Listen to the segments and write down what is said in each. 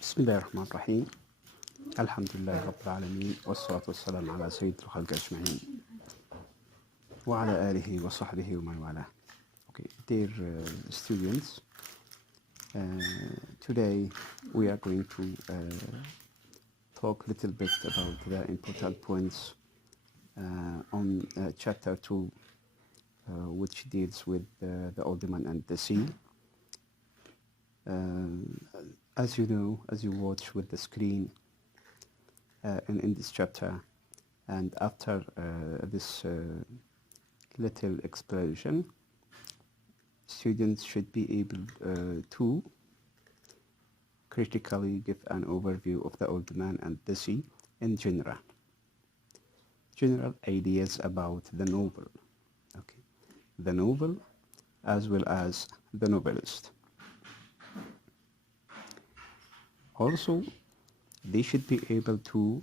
بسم الله الرحمن الرحيم. الحمد لله رب العالمين والصلاة والسلام على سيد الخلق أجمعين وعلى آله وصحبه ومن والاه. Okay, dear students, today we are going to talk a little bit about the important points on chapter 2, which deals with the Old Man and the Sea. As you know, as you watch with the screen in this chapter, and after this little exploration, students should be able to critically give an overview of the Old Man and the Sea in general ideas about the novel, okay, the novel as well as the novelist. Also, they should be able to,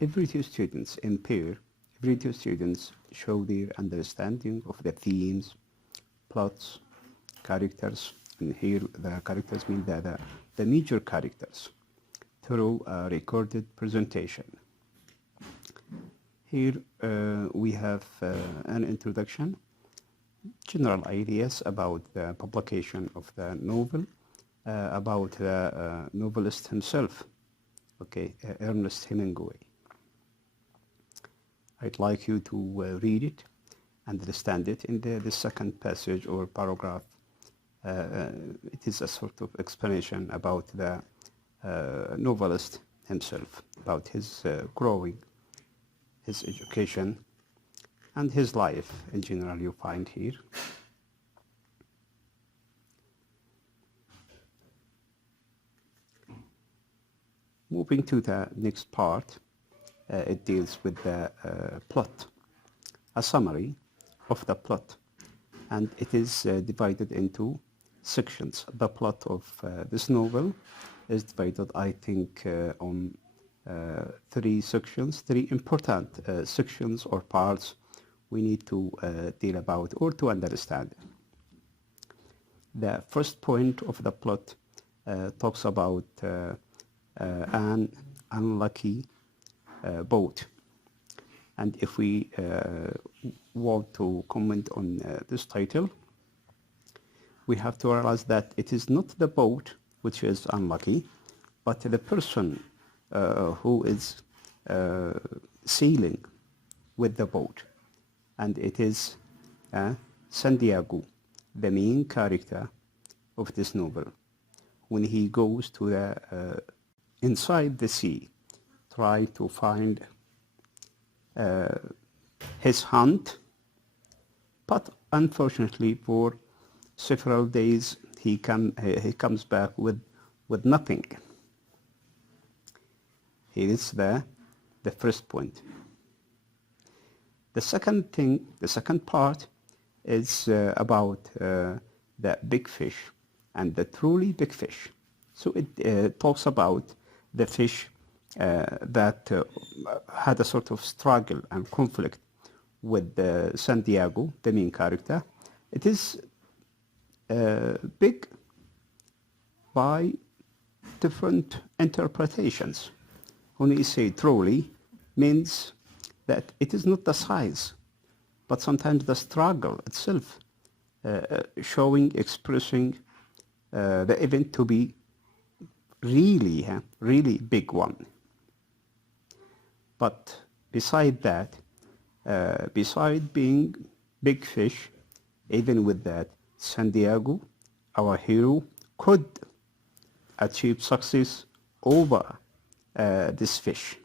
every two students in pair, every two students show their understanding of the themes, plots, characters, and here the characters mean the major characters, through a recorded presentation. Here we have an introduction, general ideas about the publication of the novel, about the novelist himself, okay, Ernest Hemingway. I'd like you to read it, understand it in the second passage or paragraph. It is a sort of explanation about the novelist himself, about his growing, his education, and his life in general you find here. Moving to the next part, it deals with the plot, a summary of the plot, and it is divided into sections. The plot of this novel is divided, I think, on three sections, three important sections or parts we need to deal about or to understand. The first point of the plot talks about an unlucky boat, and if we want to comment on this title, we have to realize that it is not the boat which is unlucky, but the person who is sailing with the boat, and it is Santiago, the main character of this novel. When he goes to the inside the sea, try to find his hunt, but unfortunately for several days he comes back with nothing. Here is the first point. The second part is about the big fish and the truly big fish. So it talks about the fish that had a sort of struggle and conflict with Santiago, the main character. It is big by different interpretations. When we say truly, means that it is not the size, but sometimes the struggle itself, expressing the event to be really big one. But beside that, beside being big fish, even with that, Santiago, our hero, could achieve success over this fish.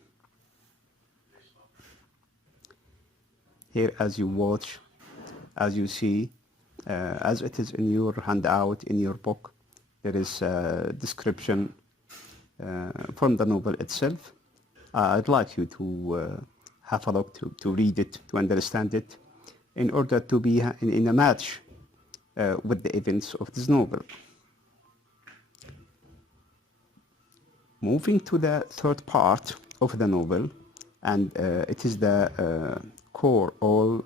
Here, as you watch, as you see, as it is in your handout, in your book, there is a description from the novel itself. I'd like you to have a look, to read it, to understand it, in order to be in a match with the events of this novel. Moving to the third part of the novel, and it is the core, or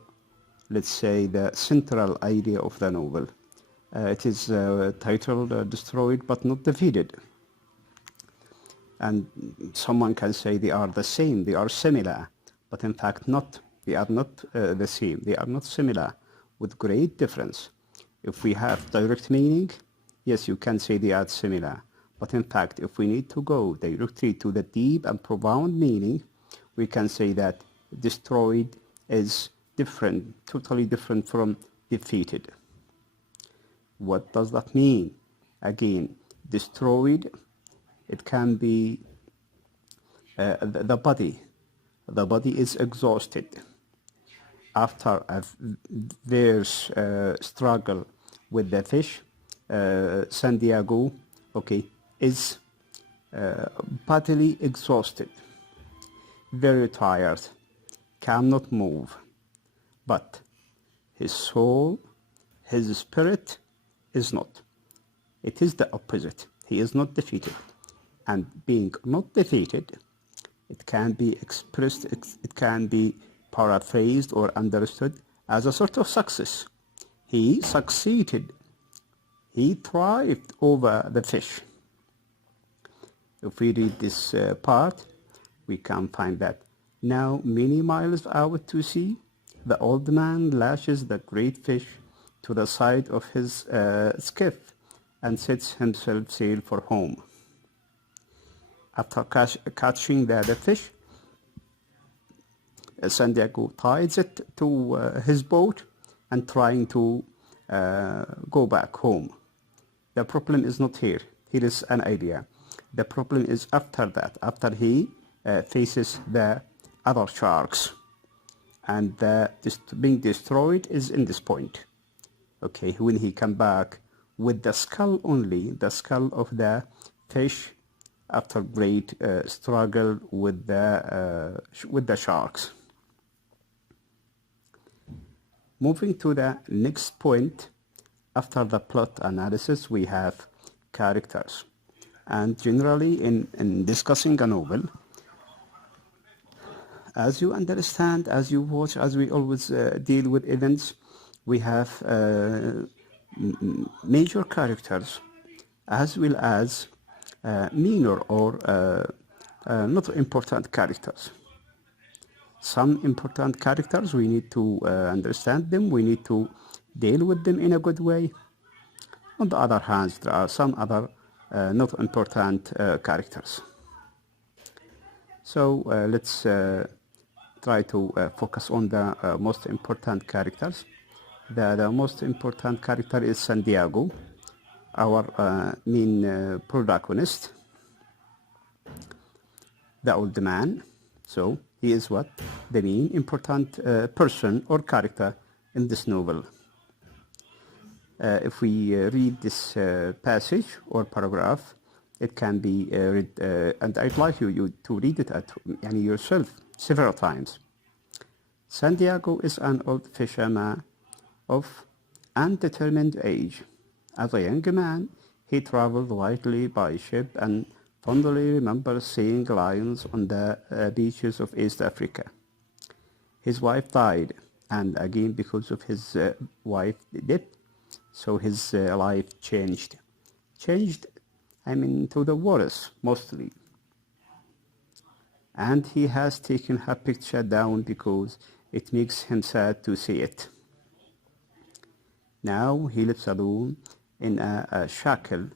let's say the central idea of the novel. It is titled Destroyed but Not Defeated. And someone can say they are the same, they are similar, but in fact not. They are not the same, they are not similar, with great difference. If we have direct meaning, yes, you can say they are similar. But in fact, if we need to go directly to the deep and profound meaning, we can say that destroyed is different, totally different from defeated. What does that mean? Again, destroyed, it can be the body. The body is exhausted after their struggle with the fish. San Diego, okay, is bodily exhausted, very tired, cannot move. But his soul, his spirit is not. It is the opposite. He is not defeated. And being not defeated, it can be expressed, it can be paraphrased or understood as a sort of success. He succeeded. He thrived over the fish. If we read this part, we can find that now many miles out to sea, the old man lashes the great fish to the side of his skiff and sets himself sail for home. After catching the fish, San Diego ties it to his boat and trying to go back home. The problem is not here. Here is an idea. The problem is after that, after he faces the other sharks, and being destroyed is in this point. Okay, when he come back with the skull only, the skull of the fish, after great struggle with the sharks. Moving to the next point, after the plot analysis, we have characters. And generally in discussing a novel, as you understand, as you watch, as we always deal with events, we have major characters as well as minor or not important characters. Some important characters, we need to understand them, we need to deal with them in a good way. On the other hand, there are some other not important characters. So let's try to focus on the most important characters. The most important character is San Diego, our main protagonist, the old man. So he is what? The main important person or character in this novel. If we read this passage or paragraph, it can be read, and I'd like you to read it yourself several times. San Diego is an old fisherman of undetermined age. As a young man, he traveled widely by ship and fondly remembers seeing lions on the beaches of East Africa. His wife died, and again because of his wife's death, so his life changed. To the worse, mostly. And he has taken her picture down because it makes him sad to see it. Now he lives alone in a shackle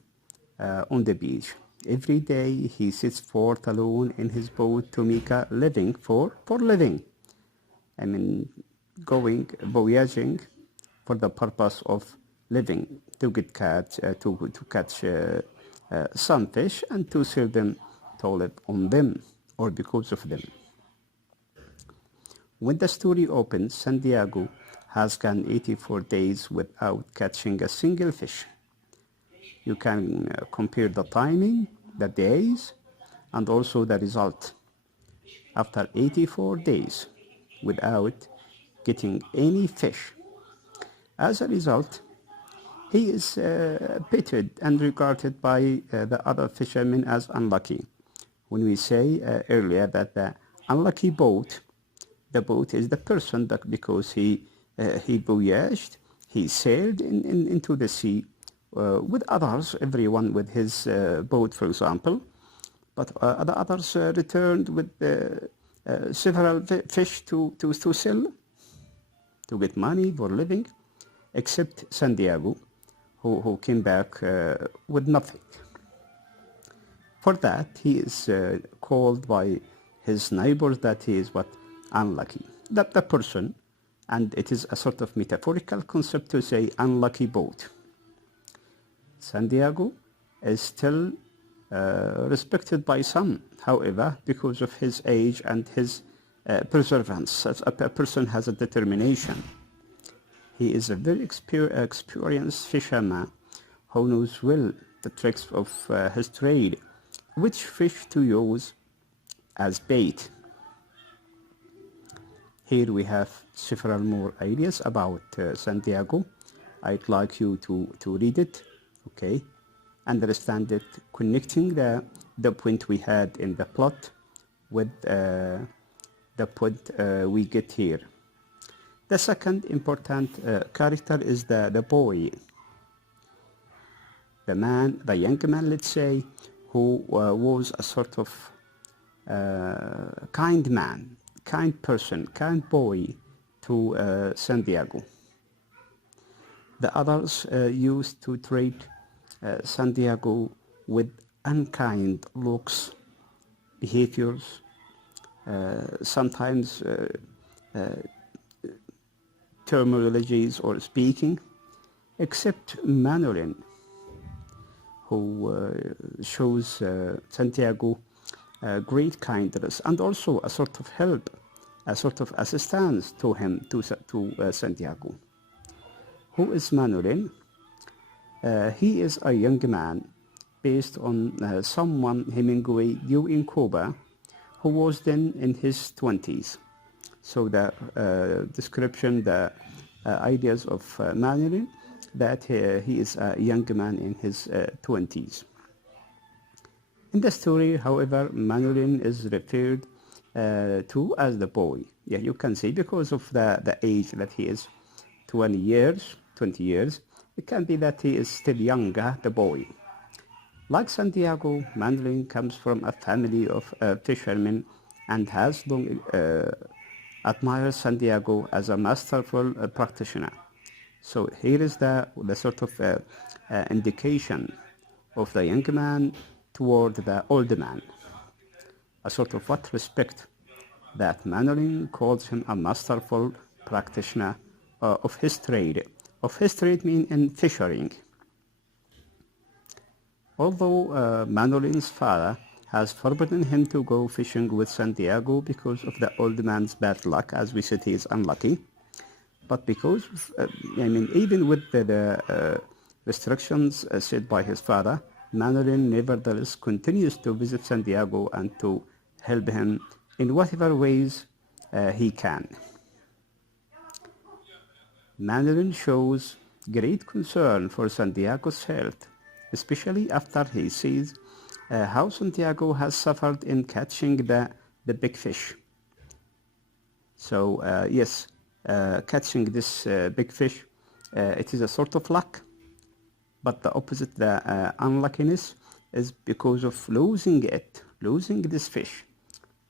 on the beach. Every day he sets forth alone in his boat to make a living for living. Voyaging for the purpose of living, to get catch some fish and to sell them, to live on them or because of them. When the story opens, San Diego has gone 84 days without catching a single fish. You can compare the timing, the days, and also the result. After 84 days without getting any fish, as a result, he is pitied and regarded by the other fishermen as unlucky. When we say earlier that the unlucky boat, the boat is the person that because he voyaged, he sailed into the sea with others, everyone with his boat, for example. But the others returned with several fish to sell, to get money for living, except Santiago, who came back with nothing. For that, he is called by his neighbors that he is what? Unlucky. That the person, and it is a sort of metaphorical concept to say unlucky boat. Santiago is still respected by some, however, because of his age and his perseverance. A person has a determination. He is a very experienced fisherman who knows well the tricks of his trade, which fish to use as bait. Here we have several more ideas about Santiago. I'd like you to read it, okay? Understand it, connecting the point we had in the plot with the point we get here. The second important character is the boy, the young man, let's say, who was a sort of kind man, kind person, kind boy to Santiago. The others used to treat Santiago with unkind looks, behaviors, sometimes terminologies or speaking, except Manolin, who shows Santiago great kindness and also a sort of help, a sort of assistance to him, to Santiago. Who is Manolin? He is a young man based on someone Hemingway knew in Cuba, who was then in his 20s. So the description, the ideas of Manolin, that he is a young man in his 20s. In the story, however, Manolin is referred to as the boy. Yeah, you can say because of the age that he is, 20 years. It can be that he is still younger, the boy. Like Santiago, Manolin comes from a family of fishermen and has long admired Santiago as a masterful practitioner. So here is the sort of indication of the young man toward the older man. A sort of what respect that Manolin calls him a masterful practitioner of his trade. Of his trade mean in fishing. Although Manolin's father has forbidden him to go fishing with Santiago because of the old man's bad luck, as we said, he is unlucky. But because, even with the restrictions set by his father, Manolin nevertheless continues to visit Santiago and to help him in whatever ways he can. Manolin shows great concern for Santiago's health, especially after he sees how Santiago has suffered in catching the big fish. So yes, catching this big fish, it is a sort of luck, but the opposite, the unluckiness, is because of losing this fish,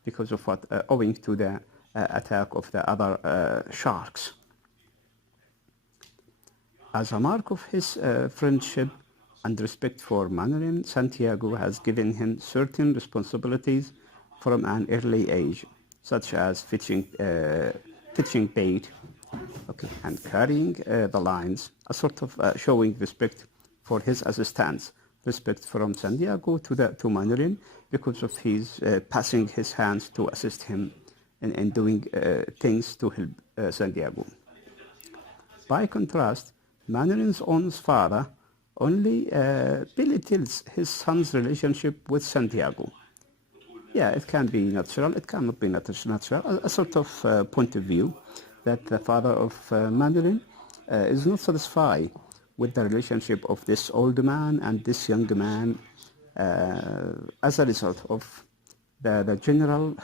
because of what, owing to the attack of the other sharks. As a mark of his friendship and respect for Manolin, Santiago has given him certain responsibilities from an early age, such as fetching bait, okay, and carrying the lines, a sort of showing respect for his assistance, respect from Santiago to Manolin, because of his passing his hands to assist him in doing things to help Santiago. By contrast, Manolin's own father only belittles his son's relationship with Santiago. Yeah, it can be natural, it cannot be natural, a sort of point of view that the father of Manolin is not satisfied with the relationship of this old man and this young man as a result of the general,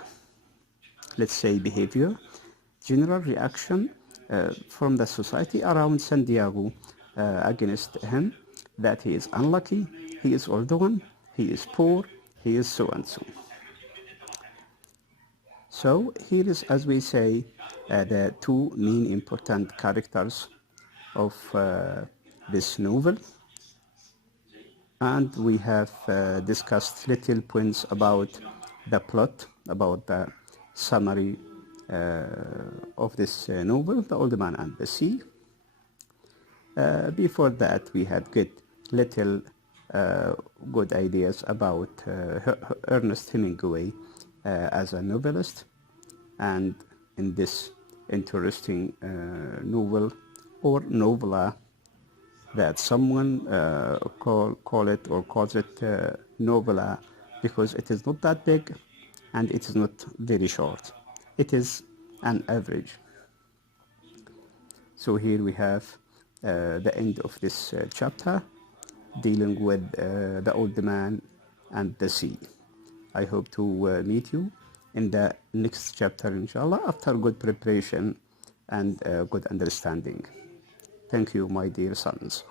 let's say, behavior, general reaction from the society around Santiago against him, that he is unlucky, he is old one, he is poor, he is so and so. So here is, as we say, the two main important characters of this novel, and we have discussed little points about the plot, about the summary of this novel, The Old Man and the Sea. Before that, we had little good ideas about Ernest Hemingway as a novelist, and in this interesting novel or novella that someone calls it novella because it is not that big and it is not very short. It is an average. So here we have the end of this chapter dealing with the old man and the sea. I hope to meet you in the next chapter, inshallah, after good preparation and good understanding. Thank you, my dear sons.